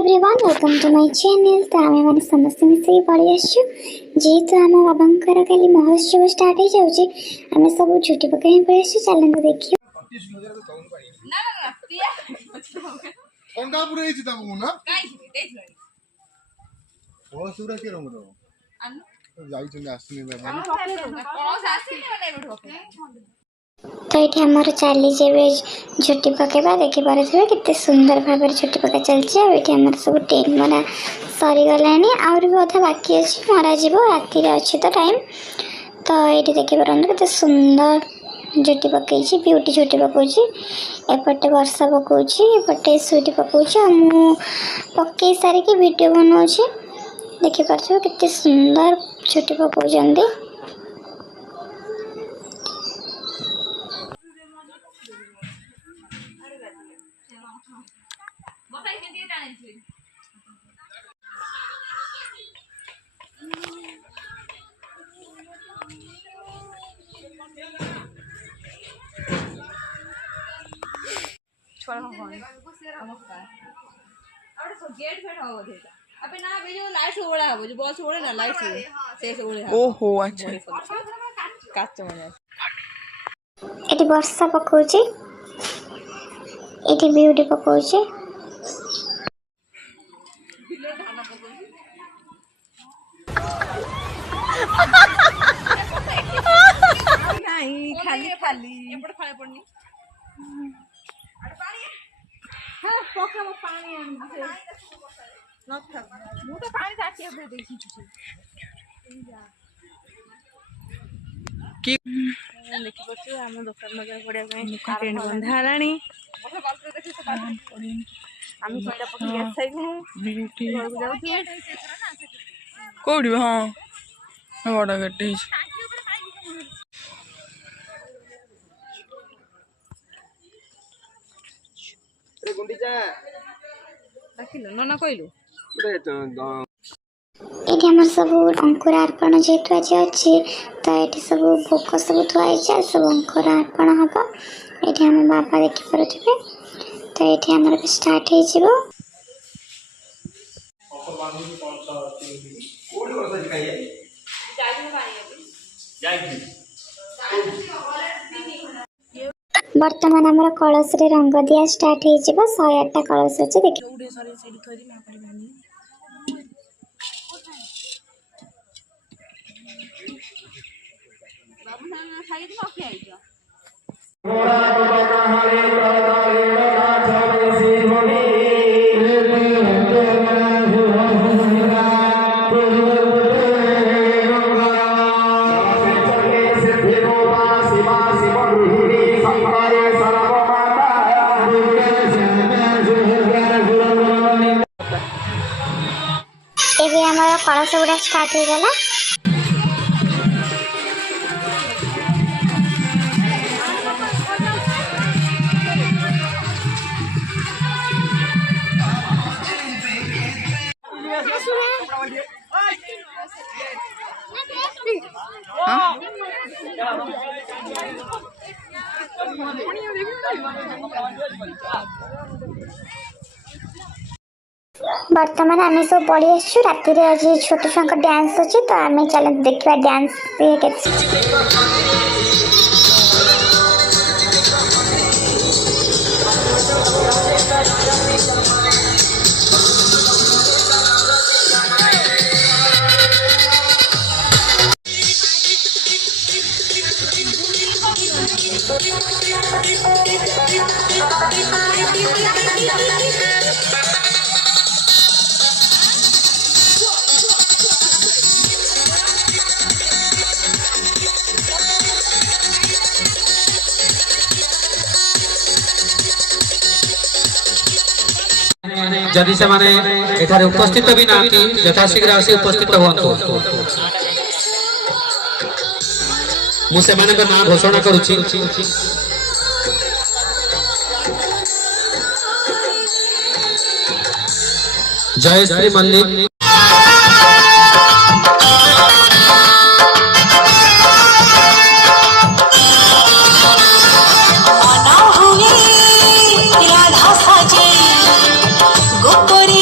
Everyone welcome to my channel. तो um मैंने समस्त मिसे पलि आसु जेहेतु आम बाबा कल महोत्सव स्टार्ट हो जाऊे आम सब छुट्टी पकड़ पलि आसु चलते देखिए। तो ये आमर चली झुटी पकेबा देखिपारे केते सुंदर भाव झुटी पका चलती आमर सब टेंट मरा सरीगला आहरी भी अधा बाकी अच्छी मरा राति अच्छे तो टाइम। तो ये देखिपार के सुंदर झुटी पकई ब्यूटी झुटी पकाउची एपटे वर्षा पकाउची एपटे सुटी पकाउची मु पकई सारिकी वीडियो बनाऊँगी देखिपार केते सुंदर झुटी पकाउछंती। ओहो अच्छा एटी वर्षा पकाउची एटी ब्यूटी पकाउची नहीं खाली खाली एपट खाली पड़नी हां पक्का मो पानी आनी न था मु तो पानी ताकी अब देखि कि देखि पछु हम दुकान में पड़िया में टेंट बंधा हलानी हम कोइटा पकि गैस खाइबु ब्यूटी घर जाउथि कोडी हां बड़ा गट्टी नना कहलु ये आम सब अंकुरार्पण जेहेतु आज अच्छी तो ये सब भोग सब थुआई सब अंकुरार्पण हम ये आम बाबा देखिपे तो ये आम स्टार्ट हो बर्तमान आम कलश रे रंग दिया स्टार्ट हो 108टा कलश अच्छे देख कलश गुड़ा स्टार्ट हो गला। बर्तमान आम सब पढ़ी आसु राति आज छोट छुआ डांस अच्छे तो आम चल देखा डांस जदि से माने एठारे उपस्थित भी नाती यथाशीघ्र आसी उपस्थित हुअन्तु मु से माने ना घोषणा करूची जय श्री मल्लिक राधा साजे गोपरी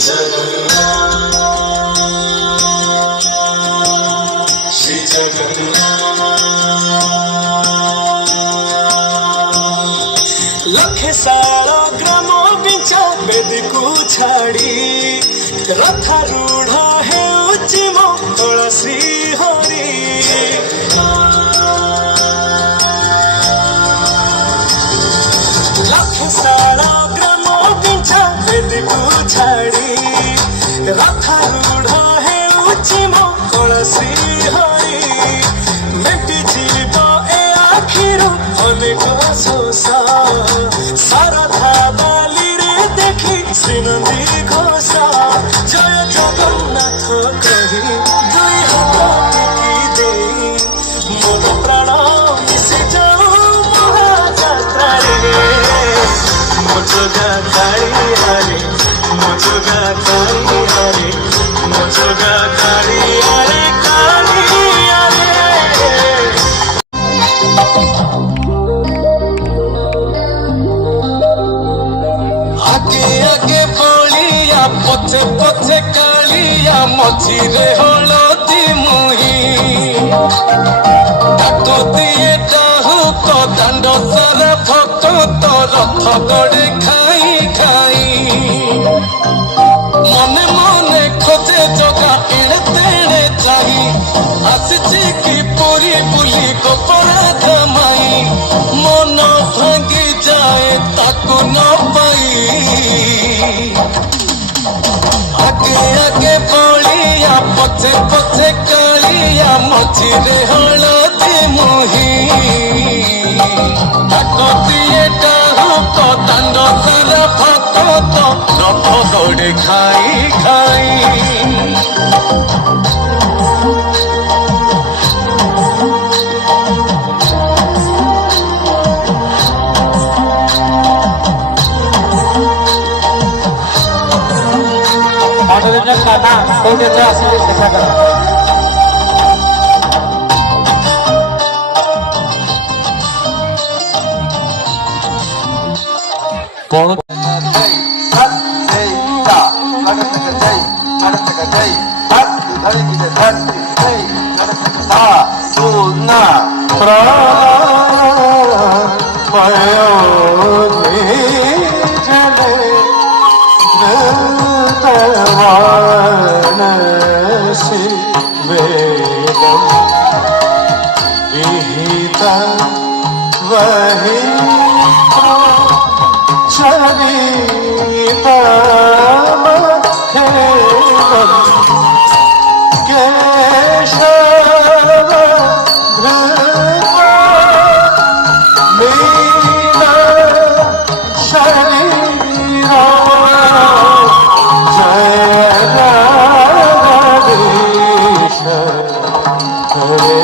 लखे सारा ग्राम बिचा बेदी को छाड़ी रथारूढ़ हेउची मो तुलसी हरि लखे सारा ग्राम बिचा बेदी को छाड़ी रथारूढ़ हेउची मो तुलसी हरि मेटी जीव ए आखिरु अनेक सोसा सारथा बाली रे देखी श्रीनंदी घोषा जय जगन्नाथ कही दुई हाथ टेकी दे मोर प्राण मिशि जाऊ महाजात्रा रे मोजगा काली हरे मोजगा काली हरे मोजगा काली हरे काली हरे आगे आगे बोलिया पछे पछे कालिया मझिरे हलदी मुही डाको दिए डाहु तो दांड सारा भक्त तो रथ गड़े खाई खाई मने मने खोजे जगा एणे तेणे चाही आसिछि कि पुरी बुली गोपराध माई मन भांगी जाए ताकू न पाई आगे आगे बोलिया पछे पछे कालिया मझिरे हलदी मुही डाको दिए डाहु तो दांड सारा भक्त तो रथ गड़े खाई खाई मनोरंजन काना कोई आसिले देखा कर कौन वही चरिता केशव मीना शरीर जय जगदीश हरे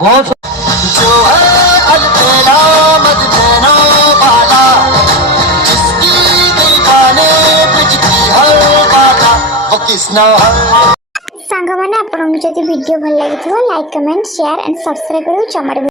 बहुत जो है अलबेला मददेना वाला जिसकी दीवाने ब्रिज की हर बाधा वो किसना हर सांग मैंने आपको जब वीडियो भल लगी like comment share and subscribe करो।